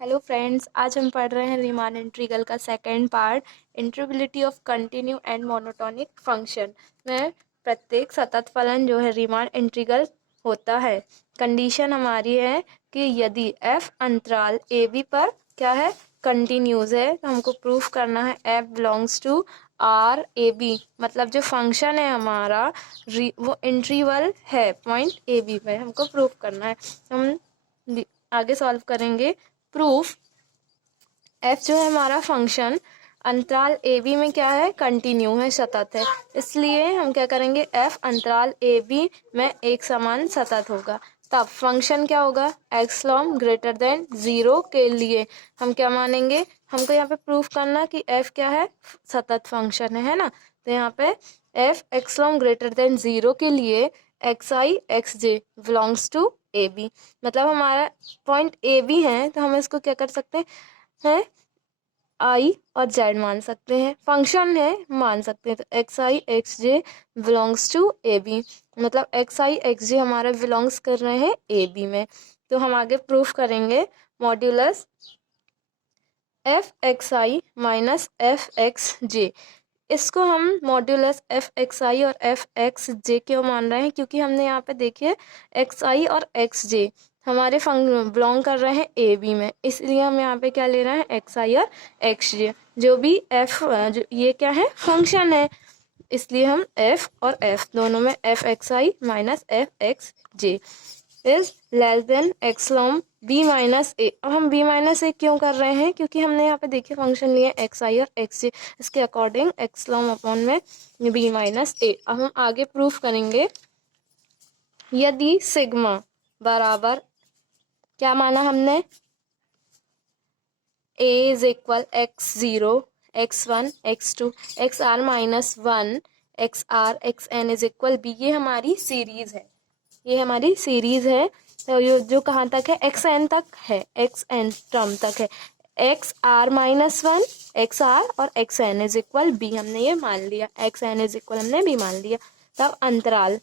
Hello friends, आज हम पढ़ रहे हैं रीमान इंटीग्रल का second part, integrability of continue and monotonic function में प्रत्येक सतत फलन जो है रीमान इंटीग्रल होता है। कंडीशन हमारी है कि यदि एफ अंतराल ए बी पर क्या है, कंटिन्यूज है, तो हमको प्रूफ करना है F belongs to R A B, मतलब जो फंक्शन है हमारा वो इंटीग्रल है पॉइंट ए बी पे, हमको प्रूफ करना है। हम आगे सॉल्व करेंगे। प्रूफ एफ जो है हमारा फंक्शन अंतराल ए बी में क्या है, कंटिन्यू है, सतत है, इसलिए हम क्या करेंगे, एफ अंतराल ए बी में एक समान सतत होगा। तब फंक्शन क्या होगा, एक्स लॉम ग्रेटर देन 0 के लिए हम क्या मानेंगे, हमको यहाँ पे प्रूफ करना कि एफ क्या है, सतत फंक्शन है ना। तो यहाँ पे एफ एक्स लॉम ग्रेटर देन 0 के लिए X I X J belongs to A B, मतलब हमारा पॉइंट ए बी है, तो हम इसको क्या कर सकते हैं, आई और जेड मान सकते हैं, फंक्शन है मान सकते हैं। तो X I X J belongs to A B, मतलब एक्स आई एक्स जे हमारा बिलोंग्स कर रहे हैं ए बी में। तो हम आगे प्रूफ करेंगे modulus F X I minus F X जे। इसको हम मॉड्यूलस एफ एक्स आई और एफ एक्स जे क्यों मान रहे हैं, क्योंकि हमने यहाँ पे देखिए एक्स आई और एक्स जे हमारे बिलोंग कर रहे हैं ए बी में, इसलिए हम यहाँ पे क्या ले रहे हैं, एक्स आई और एक्स जे, जो भी एफ जो ये क्या है, फंक्शन है, इसलिए हम एफ और एफ दोनों में F X I minus F X J is less than x Lomb B minus A. अब हम बी माइनस ए क्यों कर रहे हैं, क्योंकि हमने यहाँ पे देखिए फंक्शन लिया एक्स आई और एक्स जे, इसके अकॉर्डिंग एक्स लॉम अपॉन में बी माइनस ए। अब हम आगे प्रूफ करेंगे, यदि सिग्मा बराबर क्या माना हमने, A is equal X zero x one x two X are minus one X are x N is equal B, ये हमारी सीरीज है, ये हमारी सीरीज है। तो ये जो कहाँ तक है, एक्स एन तक है, एक्स एन टर्म तक है, x are minus one X R और X N is equal B, हमने ये मान लिया, एक्स एन इज इक्वल हमने बी मान लिया। तब अंतराल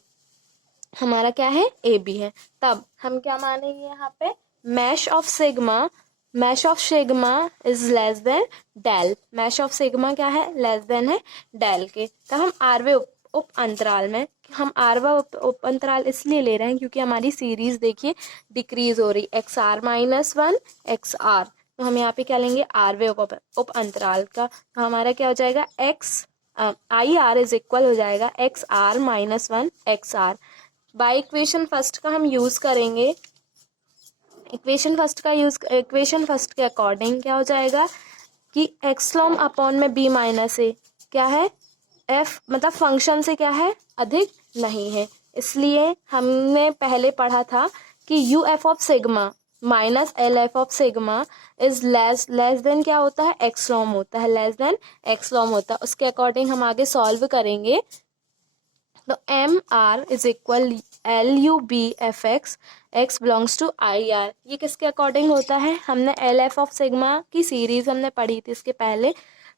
हमारा क्या है, ए बी है। तब हम क्या मानेंगे यहाँ पे, mesh of sigma, mesh of sigma is less than del, mesh of sigma क्या है, लेस देन है डेल के। तब हम आरवे उप अंतराल में, हम आरवा उप अंतराल इसलिए ले रहे हैं क्योंकि हमारी सीरीज देखिए डिक्रीज हो रही, X are minus one X R, तो हम यहाँ पे क्या लेंगे, आरवे उप अंतराल का, तो हमारा क्या हो जाएगा, X I R is equal हो जाएगा X are minus one X R. By equation first का हम यूज करेंगे, इक्वेशन फर्स्ट के अकॉर्डिंग क्या हो जाएगा कि एक्स लॉम अपॉन में बी माइनस ए क्या है, एफ मतलब फंक्शन से क्या है, अधिक नहीं है, इसलिए हमने पहले पढ़ा था कि U F of sigma minus L F of sigma is less then क्या होता है, एक्स लॉम होता है, लेस देन एक्स लॉम होता है, उसके अकॉर्डिंग हम आगे सॉल्व करेंगे। तो M are is equal L U B F X, X belongs to I R, ये किसके अकॉर्डिंग होता है, हमने एल एफ ऑफ सिग्मा की सीरीज हमने पढ़ी थी इसके पहले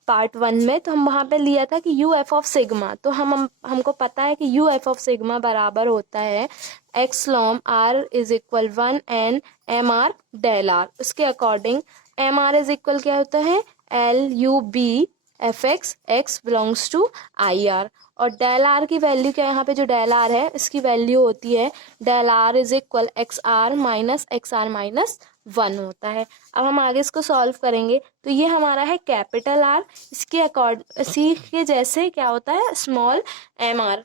पार्ट 1 में, तो हम वहाँ पे लिया था कि यू एफ ऑफ सिग्मा, तो हमको पता है कि यू एफ ऑफ सिग्मा बराबर होता है epsilon R is equal 1 N M R del R, उसके according M are is equal क्या होता है, L U B F X, X belongs to I R, और डेल आर की value क्या है, यहाँ पे जो डेल आर है इसकी वैल्यू होती है del are is equal X are minus one होता है। अब हम आगे इसको सॉल्व करेंगे, तो ये हमारा है कैपिटल आर, इसके इसी के जैसे क्या होता है स्मॉल एम आर,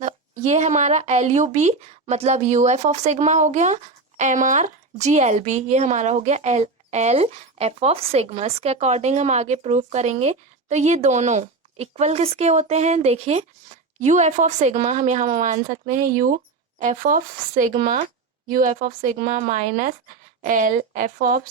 तो ये हमारा एल यू बी मतलब यू एफ ऑफ सिग्मा हो गया, M R G L B ये हमारा हो गया L L F of sigma, इसके अकॉर्डिंग हम आगे प्रूफ करेंगे। तो ये दोनों इक्वल किसके होते हैं, देखिए यू एफ ऑफ सिग्मा हम यहाँ मान सकते हैं you F of sigma minus L F of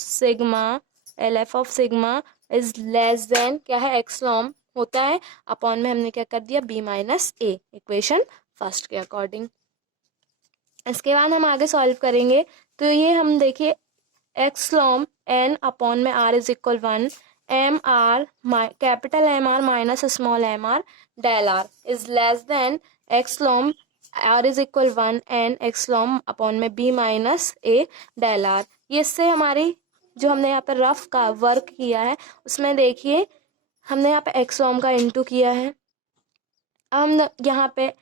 sigma is less then क्या है, एक्स नॉर्म होता है, अपॉन में हमने क्या कर दिया, बी माइनस ए, इक्वेशन फर्स्ट के अकॉर्डिंग। इसके बाद हम आगे सॉल्व करेंगे, तो ये हम देखिए एक्स लॉम एन अपॉन में R is equal 1 M R capital M are minus small M R del are is less than x Lomb R is equal 1 N epsilon upon में B minus A del R, ये इससे हमारी जो हमने यहाँ पे rough का work किया है उसमें देखिए हमने यहाँ पे एक्स ओम का इनटू किया है। अब हम यहाँ पे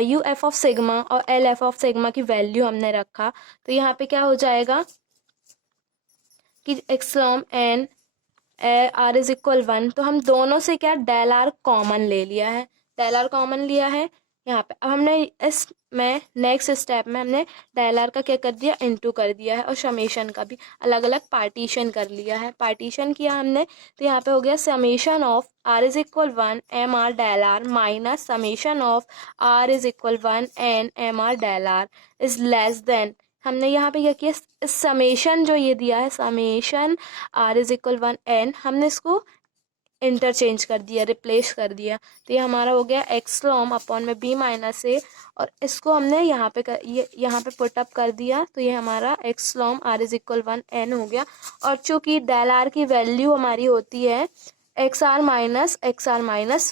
यू एफ ऑफ सिग्मा और एल एफ ऑफ सिग्मा की वैल्यू हमने रखा, तो यहाँ पे क्या हो जाएगा कि एक्सलॉम एन आर इज इक्वल 1। तो हम दोनों से क्या डेल आर कॉमन ले लिया है, डेल आर कॉमन लिया है यहाँ पे। अब हमने इस में नेक्स्ट स्टेप में हमने डेल आर का क्या कर दिया, इनटू कर दिया है, और समेशन का भी अलग अलग पार्टीशन कर लिया है। पार्टीशन किया हमने तो यहाँ पे हो गया summation of r is equal 1 M R del r minus summation of r is equal 1 N M R del are is less than. हमने यहाँ पे क्या किया, इस समेशन जो ये दिया है summation r is equal 1 n, हमने इसको इंटरचेंज कर दिया, रिप्लेस कर दिया। तो ये हमारा हो गया एक्सलॉम अपॉन में बी माइनस ए, और इसको हमने यहाँ पे यहाँ पे पुट अप कर दिया, तो ये हमारा एक्सलॉम आर इज इक्वल 1 एन हो गया। और चूंकि डेल आर की वैल्यू हमारी होती है एक्स आर माइनस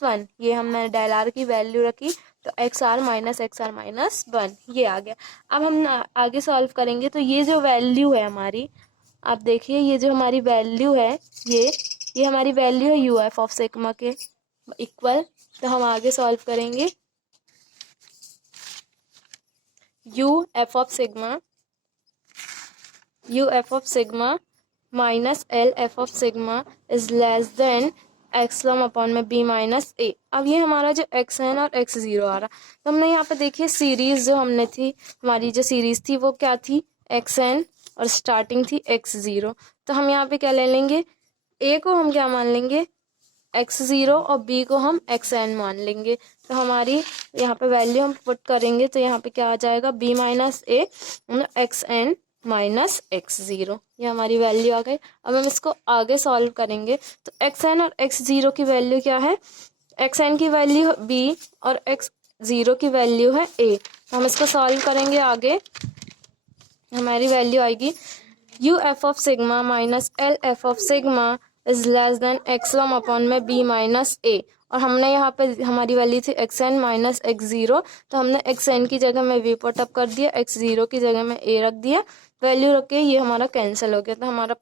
1, ये हमने डेल आर की वैल्यू रखी, तो एक्स आर माइनस 1 ये आ गया। अब हम आगे सॉल्व करेंगे, तो ये जो वैल्यू है हमारी, आप देखिए ये जो हमारी वैल्यू है ये हमारी वैल्यू है यू एफ ऑफ सिग्मा के इक्वल। तो हम आगे सॉल्व करेंगे, U F of sigma minus L F of sigma is less than epsilon upon में बी माइनस ए। अब ये हमारा जो एक्स एन और एक्स जीरो आ रहा, तो हमने यहाँ पे देखिए सीरीज जो हमने थी, हमारी जो सीरीज थी वो क्या थी, एक्स एन, और स्टार्टिंग थी एक्स जीरो। तो हम यहाँ पे क्या ले लेंगे, ए को हम क्या मान लेंगे एक्स जीरो और बी को हम एक्स एन मान लेंगे। तो हमारी यहाँ पे वैल्यू हम पुट करेंगे, तो यहाँ पे क्या आ जाएगा, B minus A X N minus X zero, ये हमारी वैल्यू आ गई। अब हम इसको आगे सॉल्व करेंगे, तो एक्स एन और एक्स जीरो की वैल्यू क्या है, एक्स एन की वैल्यू बी और एक्स जीरो की वैल्यू है ए। तो हम इसको सॉल्व करेंगे आगे, हमारी वैल्यू आएगी U F of sigma minus L F of sigma is less than epsilon upon में बी माइनस ए। और हमने यहाँ पे हमारी वैल्यू थी X N minus X zero, तो हमने एक्स एन की जगह में वी पुट अप कर दिया, एक्स जीरो की जगह में ए रख दिया, वैल्यू रख के ये हमारा कैंसिल हो गया। तो हमारा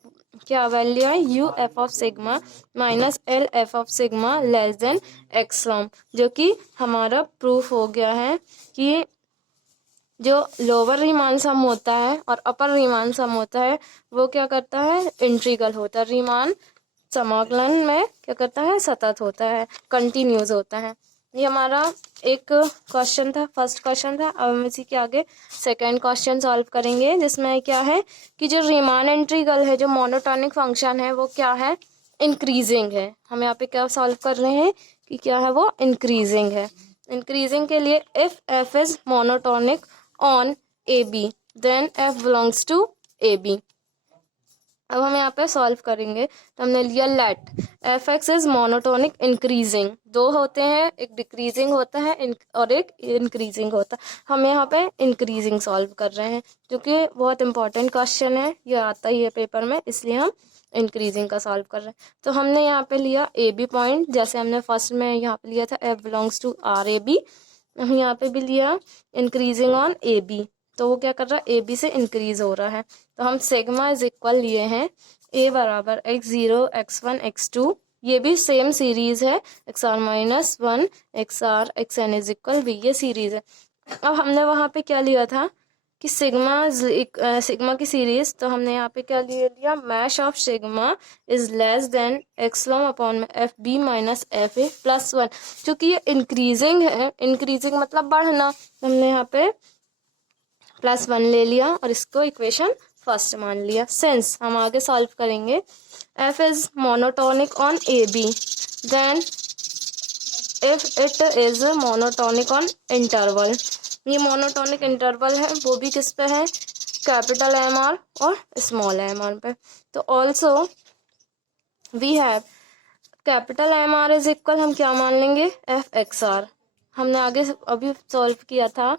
क्या वैल्यू है, U F of sigma minus L F of sigma less than epsilon, जो कि हमारा प्रूफ हो गया है कि जो लोअर रीमान सम होता है और अपर रीमान सम होता है वो क्या करता है, इंटीग्रल होता है, रीमान समाकलन में क्या करता है, सतत होता है, कंटिन्यूस होता है। ये हमारा एक क्वेश्चन था, फर्स्ट क्वेश्चन था। अब हम इसी के आगे सेकंड क्वेश्चन सॉल्व करेंगे, जिसमें क्या है कि जो रीमान इंटीग्रल है, जो मोनोटॉनिक फंक्शन है वो क्या है, इंक्रीजिंग है। हम यहाँ पे क्या सॉल्व कर रहे हैं कि क्या है, वो इंक्रीजिंग है। इंक्रीजिंग के लिए if f is monotonic on a b then f belongs to A b. अब हम यहाँ पे सॉल्व करेंगे, तो हमने लिया let f x is monotonic increasing, दो होते हैं, एक डिक्रीजिंग होता है और एक इंक्रीजिंग होता है। हम यहाँ पे इंक्रीजिंग सॉल्व कर रहे हैं, क्योंकि बहुत इंपॉर्टेंट क्वेश्चन है, ये आता ही है पेपर में, इसलिए हम इंक्रीजिंग का सॉल्व कर रहे हैं। तो हमने यहाँ पे लिया ए बी पॉइंट, जैसे हमने फर्स्ट में यहाँ पे लिया था f belongs to R A b, हम यहाँ पे भी लिया इंक्रीजिंग ऑन ए बी, तो वो क्या कर रहा है, ए बी से इंक्रीज हो रहा है। तो हम सिग्मा इज इक्वल लिए हैं ए बराबर x zero x one x two, ये भी सेम सीरीज है, x are minus 1 x are x N is equal B, ये सीरीज है। अब हमने वहाँ पे क्या लिया था कि सिग्मा की सीरीज, तो हमने यहाँ पे क्या लिया, mesh of sigma is less than epsilon upon में F B minus F A plus 1। चूँकि ये इंक्रीजिंग है, इंक्रीजिंग मतलब बढ़ना, हमने यहाँ पे प्लस 1 ले लिया और इसको इक्वेशन फर्स्ट मान लिया। सिंस हम आगे सॉल्व करेंगे, f is monotonic on a b then if it is monotonic on interval, ये मोनोटोनिक इंटरवल है, वो भी किस पे है, कैपिटल एम आर और स्मॉल एम आर पे। तो also we have capital M are is equal, हम क्या मान लेंगे, एफ एक्स आर। हमने आगे अभी सॉल्व किया था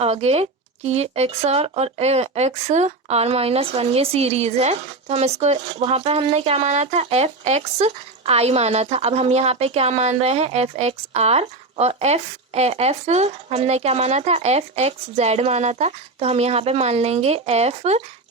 आगे कि ये एक्स आर और एक्स आर माइनस 1 ये सीरीज है, तो हम इसको वहाँ पे हमने क्या माना था, एफ एक्स आई माना था। अब हम यहाँ पे क्या मान रहे हैं, एफ एक्स आर और एफ हमने क्या माना था, एफ एक्स जेड माना था, तो हम यहाँ पे मान लेंगे f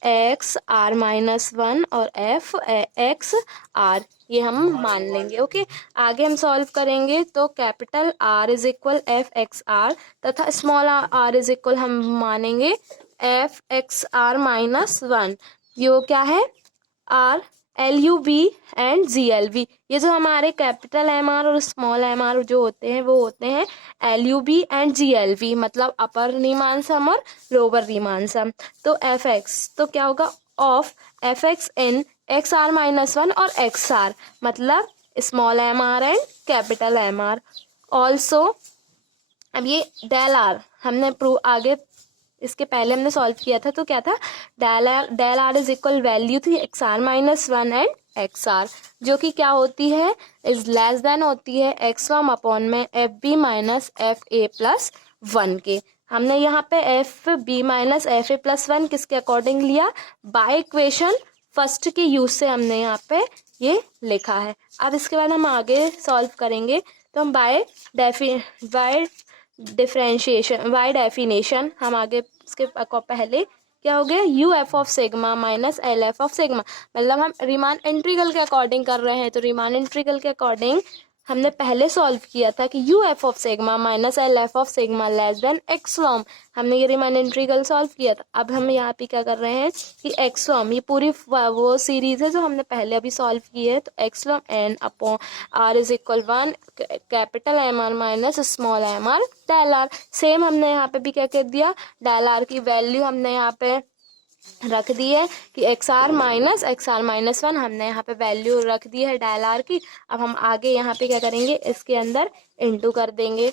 x are minus one और एफ एक्स आर, ये हम मान लेंगे। ओके, आगे हम सॉल्व करेंगे तो capital R is equal f x r तथा स्मॉल आर इज इक्वल हम मानेंगे f x are minus one. ये क्या है, are L U B and G L B. ये जो हमारे कैपिटल एम आर और स्मॉल एम आर जो होते हैं वो होते हैं L U B and G L B, मतलब अपर रीमान सम और लोअर रीमान सम। तो एफ एक्स तो क्या होगा, of f x in x are minus one और एक्स आर, मतलब small M r and capital M r. Also अब ये डेल आर हमने प्रूव आगे इसके पहले हमने सॉल्व किया था, तो क्या था, del are is equal value थी X are minus one and X R, जो कि क्या होती है, इज लेस देन होती है एक्स वम अपॉन में F B minus F A plus one के। हमने यहाँ पे f B minus F A plus one किसके अकॉर्डिंग लिया, बाय इक्वेशन फर्स्ट के यूज से हमने यहाँ पे ये लिखा है। अब इसके बाद हम आगे सॉल्व करेंगे, तो हम बाय डिफरेंशिएशन बाय डेफिनेशन हम आगे इसके पहले क्या हो गया, you F of sigma minus L F of sigma, मतलब हम रीमान इंटीग्रल के अकॉर्डिंग कर रहे हैं, तो रीमान इंटीग्रल के अकॉर्डिंग हमने पहले सॉल्व किया था कि U F of sigma minus L F of sigma less than x Lomb, हमने ये रीमान इंटीग्रल सॉल्व किया था। अब हम यहाँ पे क्या कर रहे हैं कि एक्स लॉम, ये पूरी वो सीरीज है जो हमने पहले अभी सॉल्व की है, तो x Lomb N upon r is equal one capital M are minus small M R del r. Same हमने यहाँ पे भी क्या कर दिया, डेल आर की वैल्यू हमने यहाँ पे रख दी है कि एक्स आर माइनस वन, हमने यहाँ पे वैल्यू रख दी है डेल आर की। अब हम आगे यहाँ पे क्या करेंगे, इसके अंदर इनटू कर देंगे।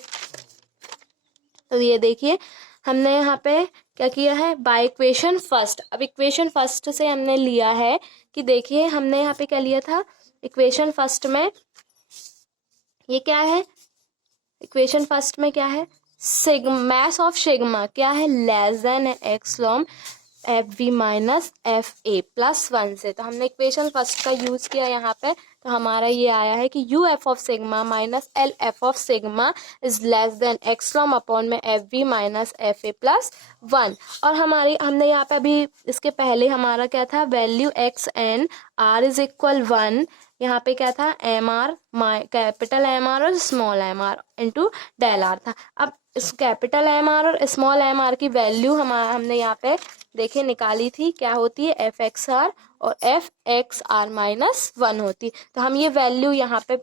तो ये देखिए हमने यहाँ पे क्या किया है, बाय इक्वेशन फर्स्ट। अब इक्वेशन फर्स्ट से हमने लिया है कि देखिए हमने यहाँ पे क्या लिया था, इक्वेशन फर्स्ट में ये क्या है, इक्वेशन फर्स्ट में क्या है, सिग्मा मैस ऑफ सिग्मा क्या है, लेस देन एक्स लॉम f B minus F A plus one से। तो हमने इक्वेशन फर्स्ट का यूज किया यहाँ पे, तो हमारा ये आया है कि U F of sigma minus L F of sigma is less than x Lomb upon में F B minus F A plus one. और हमने यहाँ पे अभी इसके पहले हमारा क्या था, value X N R is equal one, यहाँ पे क्या था, M R capital M are और small M R into del R था। अब इस कैपिटल एम आर और स्मॉल एम आर की वैल्यू हमने यहाँ पे देखिए निकाली थी, क्या होती है, एफ एक्स आर और F x are minus one होती। तो हम ये वैल्यू यहाँ पे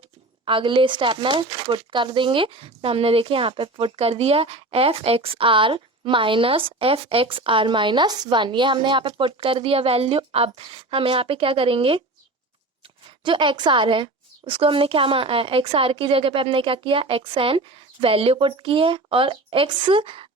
अगले स्टेप में पुट कर देंगे। तो हमने देखिए यहाँ पे पुट कर दिया f x are minus F x are minus one, ये हमने यहाँ पे पुट कर दिया वैल्यू। अब हम यहाँ पे क्या करेंगे, जो एक्स आर है उसको हमने क्या एक्स आर की जगह पे हमने क्या किया, एक्स एन वैल्यू पुट की है, और एक्स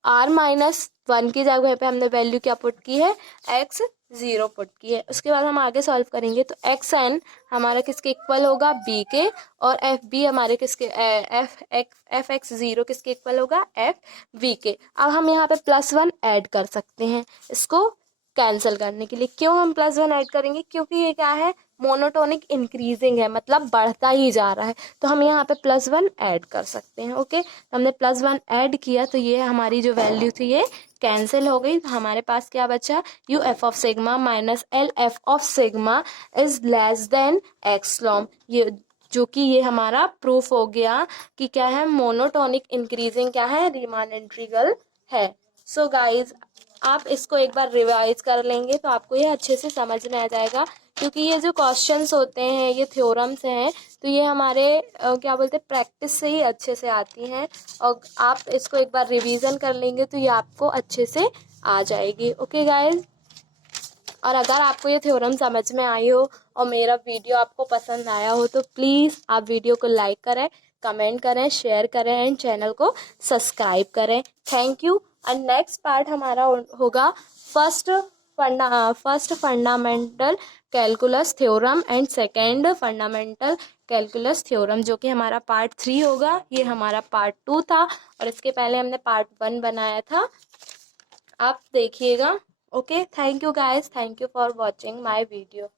आर माइनस वन की जगह पे हमने वैल्यू क्या पुट की है, एक्स जीरो पुट की है। उसके बाद हम आगे सॉल्व करेंगे, तो एक्स एन हमारा किसके इक्वल होगा, बी के, और एफ बी हमारे किसके, एफ एक्स जीरो किसके इक्वल होगा, एफ वी के। अब हम यहाँ पे प्लस वन ऐड कर सकते हैं इसको कैंसिल करने के लिए। क्यों हम प्लस वन ऐड करेंगे, क्योंकि ये क्या है, मोनोटोनिक इंक्रीजिंग है, मतलब बढ़ता ही जा रहा है, तो हम यहाँ पे प्लस वन ऐड कर सकते हैं। ओके, तो हमने प्लस वन ऐड किया, तो ये हमारी जो वैल्यू थी ये कैंसिल हो गई। तो हमारे पास क्या बचा, you F of sigma minus L F of sigma is less than x Lomb, ये जो कि ये हमारा प्रूफ हो गया कि क्या है, मोनोटोनिक इंक्रीजिंग क्या है, रीमान इंटीग्रल है। सो गाइज आप इसको एक बार रिवाइज कर लेंगे तो आपको ये अच्छे से समझ में आ जाएगा, क्योंकि ये जो क्वेश्चंस होते हैं ये थ्योरम्स हैं, तो ये हमारे क्या बोलते हैं, प्रैक्टिस से ही अच्छे से आती हैं, और आप इसको एक बार रिवीजन कर लेंगे तो ये आपको अच्छे से आ जाएगी। ओके गाइज, और अगर आपको ये थ्योरम समझ में आई हो और मेरा वीडियो आपको पसंद आया हो तो प्लीज़ आप वीडियो को लाइक करें, कमेंट करें, शेयर करें एंड चैनल को सब्सक्राइब करें। Thank you. और नेक्स्ट पार्ट हमारा होगा first fundamental calculus theorem and second fundamental calculus theorem, जो कि हमारा पार्ट 3 होगा। ये हमारा पार्ट 2 था और इसके पहले हमने पार्ट 1 बनाया था, आप देखिएगा। Okay, thank you guys, thank you for watching my video.